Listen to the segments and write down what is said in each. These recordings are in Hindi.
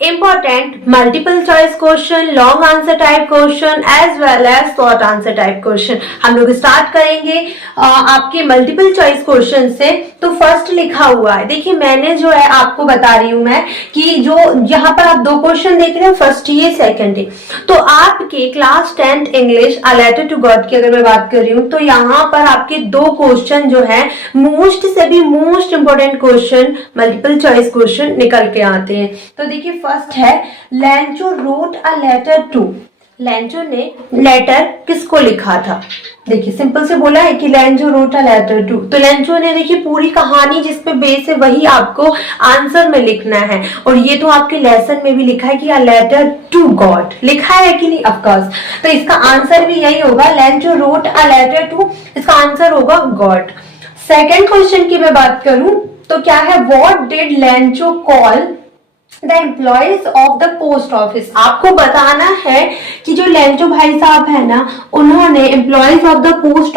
important multiple choice question, long answer type question as well as short answer type question। हम लोग स्टार्ट करेंगे आपके मल्टीपल चॉइस क्वेश्चन से। तो फर्स्ट लिखा हुआ है, देखिए मैंने जो है आपको बता रही हूं मैं कि जो यहाँ पर आप दो क्वेश्चन देख रहे हैं, फर्स्ट ये सेकंड ये, तो आपके class 10th English a letter to God की अगर मैं बात कर रही हूँ तो यहाँ पर आपके दो क्वेश्चन जो है मोस्ट से भी most important question multiple choice question निकल के आते हैं। तो देखिए फर्स्ट है, Lencho wrote a letter to. Lencho ने लेटर किसको लिखा था? देखिए सिंपल से बोला है कि Lencho wrote a letter to, तो लैंचो ने देखिए पूरी कहानी जिस पे बेस है वही आपको आंसर में लिखना है। और ये तो आपके लेसन में भी लिखा है कि अ लेटर टू गॉड, लिखा है कि नहीं? ऑफकोर्स। तो इसका आंसर भी यही होगा, Lencho wrote a letter to, इसका आंसर होगा गॉड। सेकेंड क्वेश्चन की मैं बात करूं तो क्या है, what did Lencho call the employees of the post office. आपको बताना है कि जो लैंचो भाई साहब है ना, उन्होंने employees of the post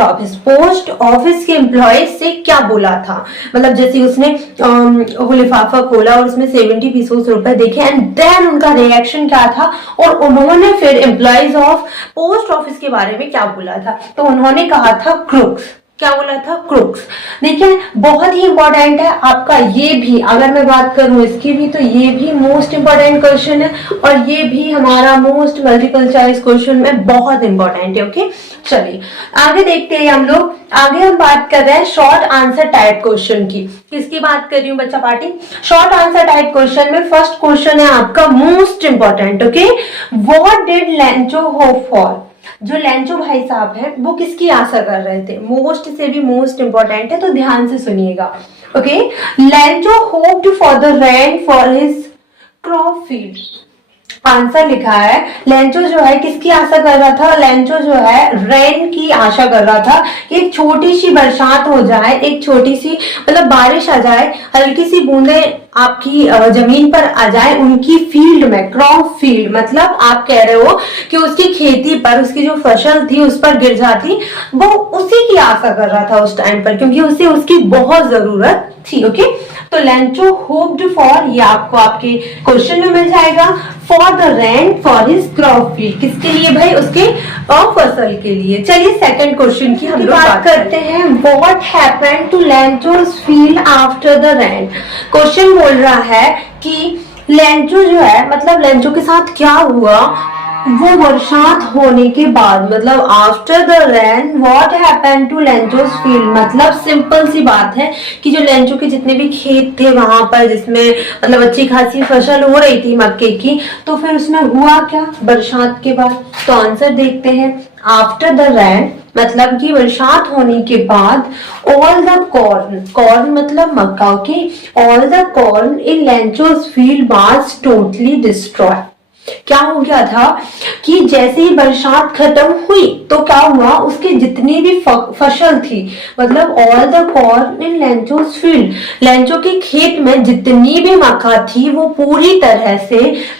office के एम्प्लॉयज से क्या बोला था। मतलब जैसे उसने वो लिफाफा खोला और उसमें 70 पीसों रुपए देखे एंड देन उनका रिएक्शन क्या था, और उन्होंने फिर एम्प्लॉयज ऑफ पोस्ट ऑफिस के बारे में क्या बोला था। तो उन्होंने कहा था क्रूक्स। क्या बोला था? क्रूक्स। देखिए बहुत ही इंपॉर्टेंट है आपका ये भी, अगर मैं बात करूं इसकी भी, तो ये भी मोस्ट इंपॉर्टेंट क्वेश्चन है और ये भी हमारा मोस्ट मल्टीपल चॉइस क्वेश्चन में बहुत इंपॉर्टेंट है। ओके चलिए आगे देखते हैं हम लोग। आगे हम बात कर रहे हैं शॉर्ट आंसर टाइप क्वेश्चन की। किसकी बात कर रही हूँ बच्चा party? Short answer type question में फर्स्ट क्वेश्चन है आपका most important. Okay, what did लैंचो hope for. जो लैंचो भाई साहब हैं वो किसकी आशा कर रहे थे? मोस्ट से भी मोस्ट इंपॉर्टेंट है, तो ध्यान से सुनिएगा। Okay, लैंचो hoped for the rain for his crop field. Answer लिखा है, लैंचो जो है किसकी आशा कर रहा था? लैंचो जो है रेन की आशा कर रहा था कि एक छोटी सी बरसात हो जाए, एक छोटी सी मतलब बारिश आ जाए, हल्की सी बूंदे आपकी जमीन पर आ जाए उनकी फील्ड में। क्रॉप फील्ड मतलब आप कह रहे हो कि उसकी खेती पर उसकी जो फसल थी उस पर गिर जाती, वो उसी की आशा कर रहा था उस टाइम पर, क्योंकि उसे उसकी बहुत जरूरत थी। ओके, तो लैंचो होप्ड फॉर, ये आपको आपके क्वेश्चन में मिल जाएगा, for the rain for his crop field. किसके लिए भाई? उसके फसल के लिए। चलिए सेकंड क्वेश्चन की हम लोग बात करते हैं, what happened to Lencho's field after the rain. Question बोल रहा है कि लैंचो जो है, मतलब लैंचो के साथ क्या हुआ वो बरसात होने के बाद, मतलब after the rain what happened to Lencho's field. मतलब सिंपल सी बात है कि जो लैंचो के जितने भी खेत थे वहां पर जिसमें मतलब अच्छी खासी फसल हो रही थी मक्के की, तो फिर उसमें हुआ क्या बरसात के बाद? तो आंसर देखते हैं, आफ्टर द रेन मतलब कि बरसात होने के बाद, ऑल द कॉर्न, कॉर्न मतलब मक्का, okay, all the corn in Lencho's field was totally destroy. क्या हो गया था कि जैसे ही बरसात खत्म हुई तो क्या हुआ, उसके जितनी भी फसल थी, मतलब all the corn in Lencho's field, Lencho के खेत में जितनी भी मक्का थी वो पूरी तरह से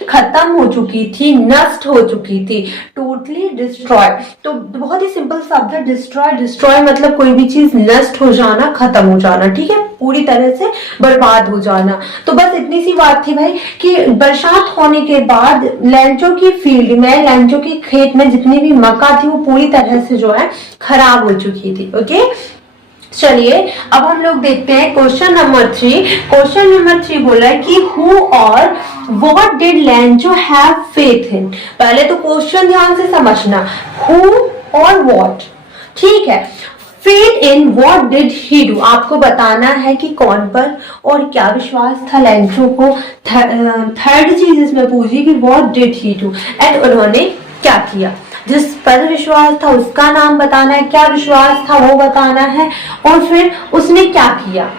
खत्म हो चुकी थी, नष्ट हो चुकी थी, टोटली डिस्ट्रॉय। तो बहुत ही सिंपल शब्द है डिस्ट्रॉय। डिस्ट्रॉय मतलब कोई भी चीज नष्ट हो जाना, खत्म हो जाना, ठीक है, पूरी तरह से बर्बाद हो जाना। तो बस इतनी सी बात थी भाई कि बरसात होने के बाद लैंचो की फील्ड में, लैंचो के खेत में जितनी भी मक्का थी वो पूरी तरह से जो है खराब हो चुकी थी। ओके चलिए अब हम लोग देखते हैं क्वेश्चन नंबर 3। क्वेश्चन नंबर 3 बोला है कि हु और what did लैंचो have faith in. पहले तो क्वेश्चन ध्यान से समझना, हु और व्हाट, ठीक है। Faith in what did he do, आपको बताना है कि कौन पर और क्या विश्वास था लैंचो को। थर्ड चीज इसमें पूछी कि what did he do, and उन्होंने क्या किया। जिस पर विश्वास था उसका नाम बताना है, क्या विश्वास था वो बताना है, और फिर उसने क्या किया,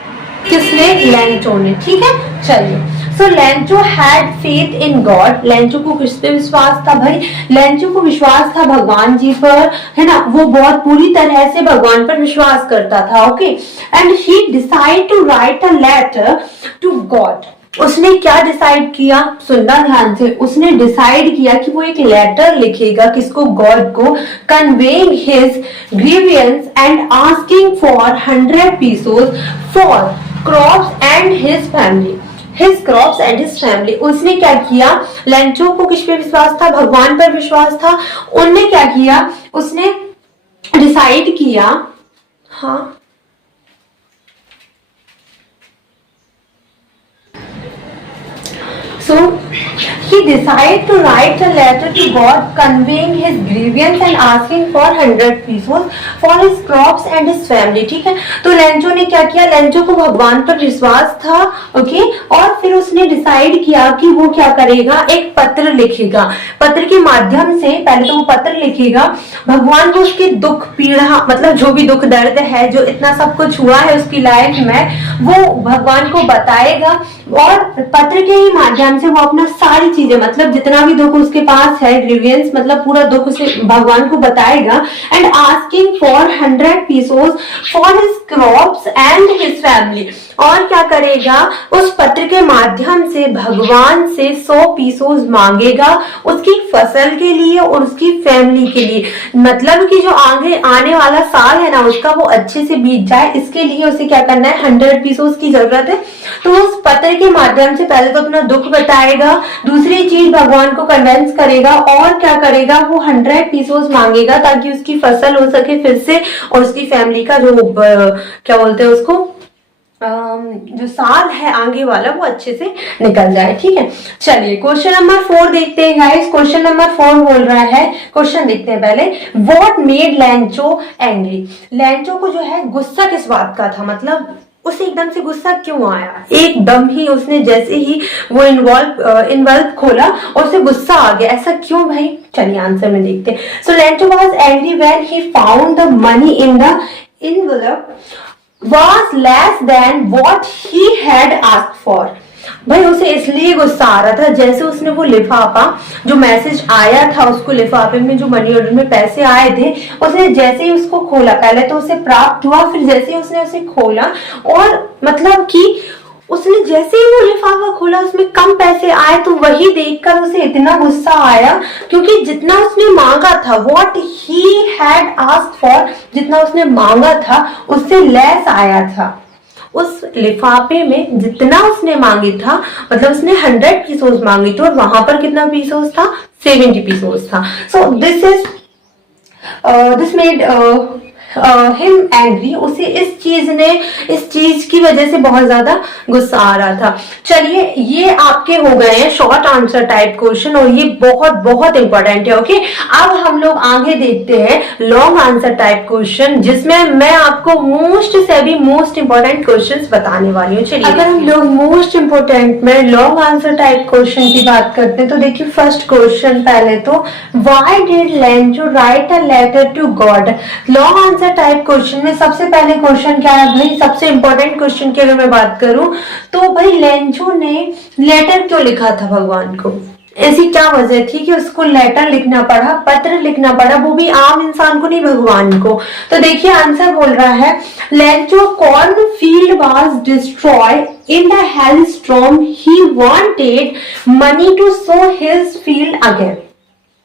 किसने? लैंचो ने, ठीक है। चलिए, so Lencho had faith in God. Lencho को किस पे विश्वास था भाई? लैंचो को विश्वास था भगवान जी पर, है ना, वो बहुत पूरी तरह से भगवान पर विश्वास करता था। Okay, and he decide to write a letter to God. उसने क्या डिसाइड किया? सुनना ध्यान से, उसने डिसाइड किया कि वो एक लेटर लिखेगा, किसको? गॉड को, conveying his grievance and asking for 100 pesos for crops and his family. his crops and his family। उसने क्या किया, लेंचो को किस पे विश्वास था, भगवान पर विश्वास था। उनने क्या किया, उसने डिसाइड किया, हाँ so he decided to write a letter to God conveying his grievance and asking for 100 pesos for his crops and his family। ठीक है, तो लेंचो ने क्या किया, लेंचो को भगवान पर विश्वास था, ओके, और फिर उसने डिसाइड किया कि वो क्या करेगा, एक पत्र लिखेगा। पत्र के माध्यम से, पहले तो वो पत्र लिखेगा, भगवान को उसके दुख पीड़ा, मतलब जो भी दुख दर्द है, जो इतना सब कुछ हुआ है उसकी लाइफ में, वो भगवान को बताएगा, और पत्र के ही माध्यम से वो अपना सारी चीजें, मतलब जितना भी दुख उसके पास है, ग्रीवियंस मतलब पूरा दुख उसे भगवान को बताएगा। And asking for 100 pesos for his crops and his family. और क्या करेगा, उस पत्र के माध्यम से भगवान से 100 pesos मांगेगा उसकी फसल के लिए और उसकी फैमिली के लिए, मतलब कि जो आगे आने वाला साल है ना उसका, वो अच्छे से बीत जाए, इसके लिए उसे क्या करना है, 100 pesos की जरूरत है। तो उस पत्र के माध्यम से पहले तो अपना दुख बताएगा, दूसरी चीज भगवान को कन्विंस करेगा, और क्या करेगा, वो 100 pesos मांगेगा ताकि उसकी फसल हो सके फिर से, और उसकी फैमिली का जो क्या बोलते हैं उसको, जो साल है आगे वाला, वो अच्छे से निकल जाए। ठीक है, चलिए क्वेश्चन नंबर 4 देखते हैं गाइस। क्वेश्चन नंबर 4 बोल रहा है, क्वेश्चन देखते हैं पहले, what made Lencho angry. Lencho को जो है गुस्सा किस बात का था, मतलब उसे एकदम से गुस्सा क्यों आया, एकदम ही उसने जैसे ही वो इन्वॉल्व खोला और उसे गुस्सा आ गया, ऐसा क्यों भाई। चलिए आंसर में देखते हैं। So Lencho was angry when he found the money in the envelope was less than what he had asked for। भाई उसे इसलिए गुस्सा आ रहा था, जैसे उसने वो लिफाफा, जो मैसेज आया था उसको, लिफाफे में जो मनी ऑर्डर में पैसे आए थे, उसने जैसे ही उसको खोला, पहले तो उसे प्राप्त हुआ, फिर जैसे ही उसने उसे खोला, और मतलब कि उसने जैसे ही वो लिफाफा खोला उसमें कम पैसे आए, तो वही देखकर उसे इतना गुस्सा आया, क्योंकि जितना उसने मांगा था, what he had asked for, जितना उसने मांगा था उससे लेस आया था। उस लिफाफे में जितना उसने मांगी था, मतलब उसने 100 pesos मांगी थी, और वहां पर कितना pesos था, 70 pesos था। So this made him angry. उसे इस चीज की वजह से बहुत ज्यादा गुस्सा आ रहा था। चलिए ये आपके हो गए हैं शॉर्ट आंसर टाइप क्वेश्चन, और ये बहुत बहुत इंपॉर्टेंट है। ओके, अब हम लोग आगे देखते हैं लॉन्ग आंसर टाइप क्वेश्चन, जिसमें मैं आपको मोस्ट से भी मोस्ट इंपॉर्टेंट क्वेश्चंस बताने वाली हूँ। चलिए, अगर हम लोग मोस्ट इंपॉर्टेंट में लॉन्ग आंसर टाइप क्वेश्चन की बात करते हैं, तो देखिए फर्स्ट क्वेश्चन, पहले तो why did Lencho write a letter to God. Long answer type question में सबसे पहले क्वेश्चन क्या है भाई, सबसे इंपॉर्टेंट क्वेश्चन की अगर मैं बात करूं, तो भाई लेंचो ने लेटर क्यों लिखा था भगवान को, ऐसी क्या वजह थी कि उसको लेटर लिखना पड़ा, पत्र लिखना पड़ा, वो भी आम इंसान को नहीं, भगवान को। तो देखिए आंसर बोल रहा है, Lencho corn field was destroy in the hail storm, he wanted money to sow his field again.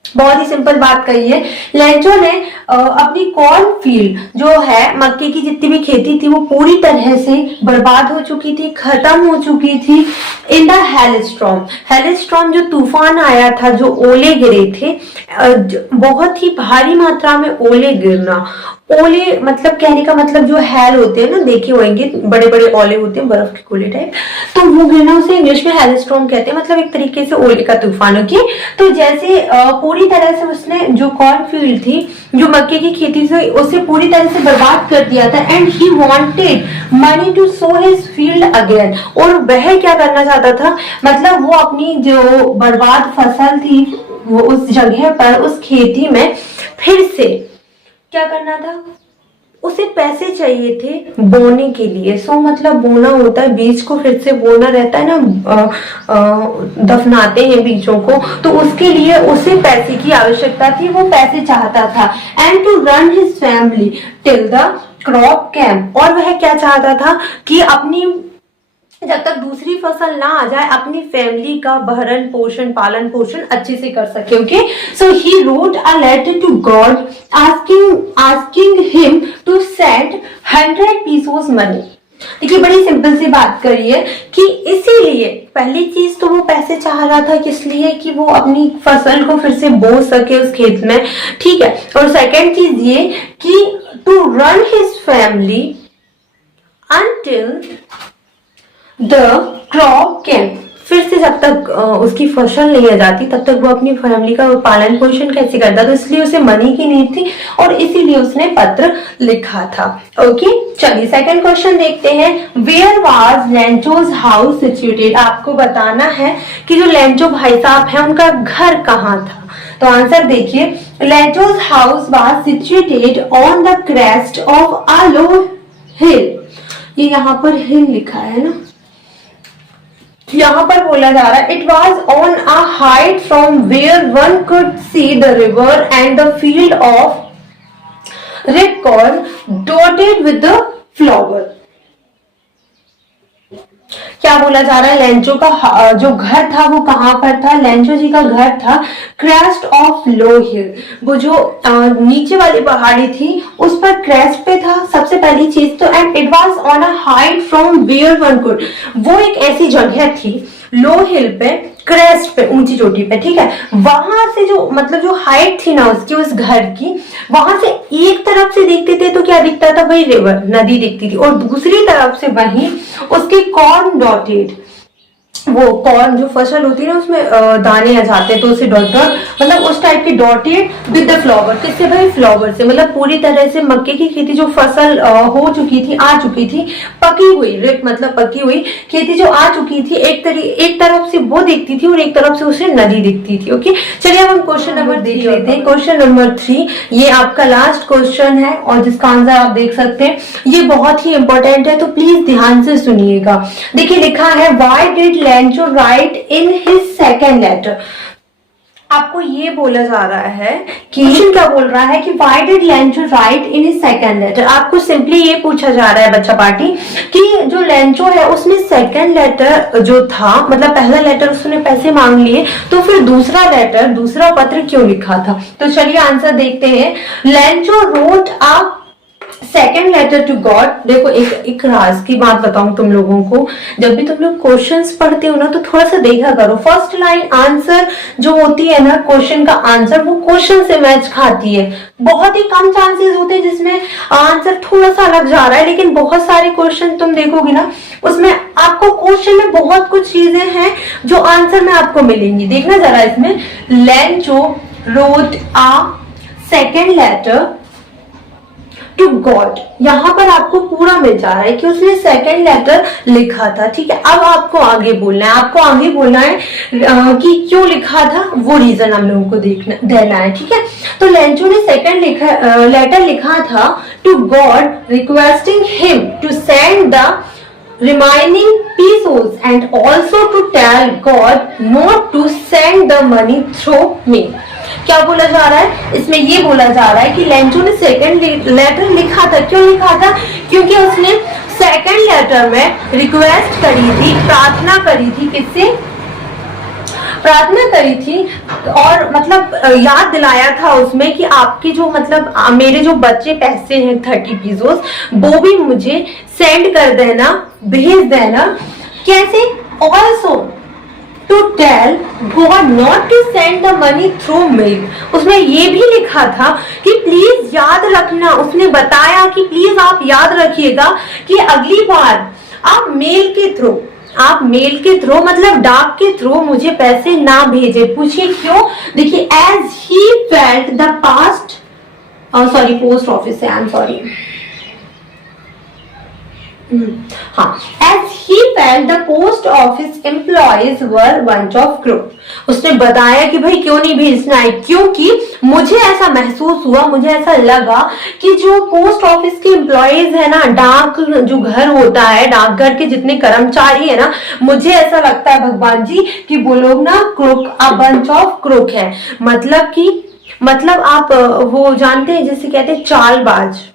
बहुत ही सिंपल बात कही है। लेंचो ने अपनी कॉर्न फील्ड जो है, मक्के की जितनी भी खेती थी, वो पूरी तरह से बर्बाद हो चुकी थी, खत्म हो चुकी थी इन द हेलस्टॉर्म। हेलस्टॉर्म जो तूफान आया था, जो ओले गिरे थे, बहुत ही भारी मात्रा में ओले गिरना। ओले मतलब कहने का मतलब जो हेल होते हैं ना, देखे होंगे बड़े बड़े ओले होते हैं बर्फ के गोले टाइप, तो वो गिरना उसे इंग्लिश में हेलस्टॉर्म कहते हैं, मतलब एक तरीके से ओले का तूफान। ओके, तो जैसे पूरी तरह से उसने जो कॉर्न फील्ड थी, जो मक्के की खेती थी, उसे पूरी तरह से बर्बाद कर दिया था। And he wanted money to sow his field again, और वह क्या करना चाहता था, मतलब वो अपनी जो बर्बाद फसल थी, वो उस जगह पर, उस खेती में फिर से क्या करना था, उसे पैसे चाहिए थे बोने के लिए। सो मतलब बोना होता है, बीज को फिर से बोना रहता है ना, दफनाते हैं बीजों को, तो उसके लिए उसे पैसे की आवश्यकता थी, वो पैसे चाहता था। And to run his family till the crop came, और वह क्या चाहता था कि अपनी, जब तक दूसरी फसल ना आ जाए, अपनी फैमिली का भरण पोषण, पालन पोषण अच्छे से कर सके। Okay, so he wrote a letter to God asking him to send 100 pesos money. देखिए बड़ी सिंपल सी बात करी है कि इसीलिए पहली चीज तो वो पैसे चाह रहा था किस लिए, कि वो अपनी फसल को फिर से बो सके उस खेत में, ठीक है। और सेकंड चीज ये कि to run his family until the crop came, फिर से जब तक उसकी फसल नहीं आ जाती तब तक वो अपनी फैमिली का पालन पोषण कैसे करता, तो इसलिए उसे मनी की नीड थी और इसीलिए उसने पत्र लिखा था। ओके, चलिए सेकंड क्वेश्चन देखते हैं। Where was Lencho's house situated, आपको बताना है कि जो लेंचो भाई साहब है उनका घर कहाँ था। तो आंसर देखिए, Lencho's house was situated on the crest of a low hill, ये यहाँ पर हिल लिखा है ना, यहाँ पर बोला जा रहा है it was on a height from where one could see the river and the field of red corn dotted with the flower. क्या बोला जा रहा है, लेंचो का जो घर था वो कहां पर था, लेंचो जी का घर था क्रेस्ट ऑफ लो हिल, वो जो नीचे वाली पहाड़ी थी उस पर क्रेस्ट पे था सबसे पहली चीज तो, and it was on a height from where one could, वो एक ऐसी जगह थी लो हिल पे, क्रेस्ट पे, ऊंची चोटी पे, ठीक है। वहां से जो मतलब जो हाइट थी ना उसकी, उस घर की, वहां से एक तरफ से देखते थे तो क्या दिखता था, वही रिवर, नदी दिखती थी, और दूसरी तरफ से वही उसके कॉर्न डॉटेड, वो कॉर्न जो फसल होती है ना उसमें दाने आ जाते हैं तो उसे डॉट डॉट, मतलब उस टाइप के डॉटेड विद द फ्लावर, किससे भाई, फ्लावर से, मतलब पूरी तरह से मक्के की खेती जो फसल हो चुकी थी, आ चुकी थी, पकी हुई, रिप मतलब पकी हुई खेती जो आ चुकी थी, एक तरफ से वो दिखती थी और एक तरफ से उसे नदी दिखती थी। ओके, चलिए अब हम क्वेश्चन नंबर देख लेते हैं। क्वेश्चन नंबर 3, ये आपका लास्ट क्वेश्चन है और जिसका आंसर आप देख सकते हैं, ये बहुत ही इंपॉर्टेंट है तो प्लीज ध्यान से सुनिएगा। देखिए लिखा है, why did Lencho write in his second letter, आपको ये बोला जा रहा है कि क्वेश्चन क्या बोल रहा है कि why did Lencho write in his second letter, आपको सिंपली ये पूछा जा रहा है बच्चा पार्टी कि जो लेंचो है उसने सेकंड लेटर जो था, मतलब पहला लेटर उसने पैसे मांग लिए तो फिर दूसरा लेटर, दूसरा पत्र क्यों लिखा था। तो चलिए आंसर देखते हैं। Lencho wrote a second letter to God, देखो एक राज की बात बताऊं तुम लोगों को, जब भी तुम लोग क्वेश्चंस पढ़ते हो ना तो थोड़ा सा देखा करो, फर्स्ट लाइन आंसर जो होती है ना क्वेश्चन का आंसर, वो क्वेश्चन से मैच खाती है। बहुत ही कम चांसेस होते हैं जिसमें आंसर थोड़ा सा अलग जा रहा है, लेकिन बहुत सारे क्वेश्चन तुम देखोगे ना उसमें आपको क्वेश्चन में बहुत कुछ चीजें हैं जो आंसर में आपको मिलेंगी। देखना जरा इसमें, Lencho wrote a second letter to God, यहां पर आपको पूरा मिल जा रहा है कि उसने सेकंड लेटर लिखा था, ठीक है। अब आपको आगे बोलना है, आपको आगे बोलना है कि क्यों लिखा था, वो रीजन हम लोगों को देना है, ठीक है। तो लेंचो ने सेकंड लेटर लिखा था to God requesting him to send the remaining pesos and also to tell God not to send the money through me। क्या बोला जा रहा है इसमें, ये बोला जा रहा है कि लेंचो ने सेकंड लेटर लिखा था, क्यों लिखा था, क्योंकि उसने सेकंड लेटर में रिक्वेस्ट करी थी, प्रार्थना करी थी, किससे प्रार्थना करी थी और मतलब याद दिलाया था उसमें कि आपके जो मतलब मेरे जो बच्चे पैसे हैं 30 पीसोस, वो भी मुझे सेंड कर देना, भेज देना, कैसे, also to tell God not to send the money through mail, उसमें ये भी लिखा था कि प्लीज याद रखना, उसने बताया कि प्लीज आप याद रखिएगा कि अगली बार आप मेल के थ्रू, आप मेल के थ्रू मतलब डाक के थ्रू मुझे पैसे ना भेजे। पूछिए क्यों, देखिए as he felt the past, sorry post office है, आई एम सॉरी, हाँ, as he felt the post office employees were bunch of crook, उसने बताया कि भाई क्यों नहीं भेजना है, क्योंकि मुझे ऐसा महसूस हुआ, मुझे ऐसा लगा कि जो पोस्ट ऑफिस के एम्प्लॉयज है ना, डाक जो घर होता है, डाकघर के जितने कर्मचारी है ना, मुझे ऐसा लगता है भगवान जी कि वो लोग ना crook, a bunch of crook है, मतलब आप वो जानते हैं जैसे कहते हैं चालबाज,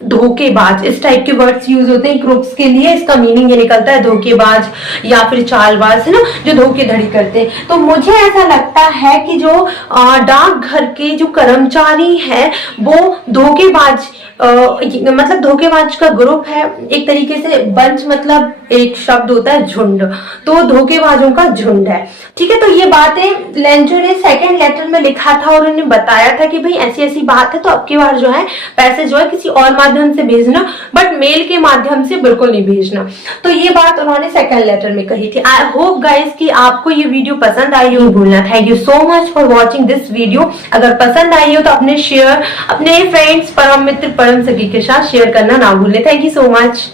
धोखेबाज, इस टाइप के वर्ड्स यूज होते हैं क्रूक्स के लिए, इसका मीनिंग ये निकलता है धोखेबाज या फिर चालबाज, है ना, जो धोखेधड़ी करते हैं। तो मुझे ऐसा लगता है कि जो डाकघर के जो कर्मचारी हैं वो धोखेबाज मतलब धोखेबाज का ग्रुप है एक तरीके से। बंच मतलब एक शब्द होता है झुंड, तो धोखेबाजों का झुंड है। ठीक है, तो ये बातें लेंजो ने सेकंड लेटर में लिखा था और उन्हें बताया था कि भाई ऐसी ऐसी बात है, तो अब की बार जो है पैसे जो है किसी और माध्यम से भेजना, बट मेल के माध्यम से बिल्कुल नहीं भेजना। तो ये बात उन्होंने सेकंड लेटर में कही थी। आई होप गाइस कि आपको ये वीडियो पसंद आई हो। भूलना, thank you so much for watching this video. अगर पसंद आई हो तो अपने फ्रेंड्स, परम मित्र, परम सखी के साथ शेयर करना ना भूलें। Thank you so much.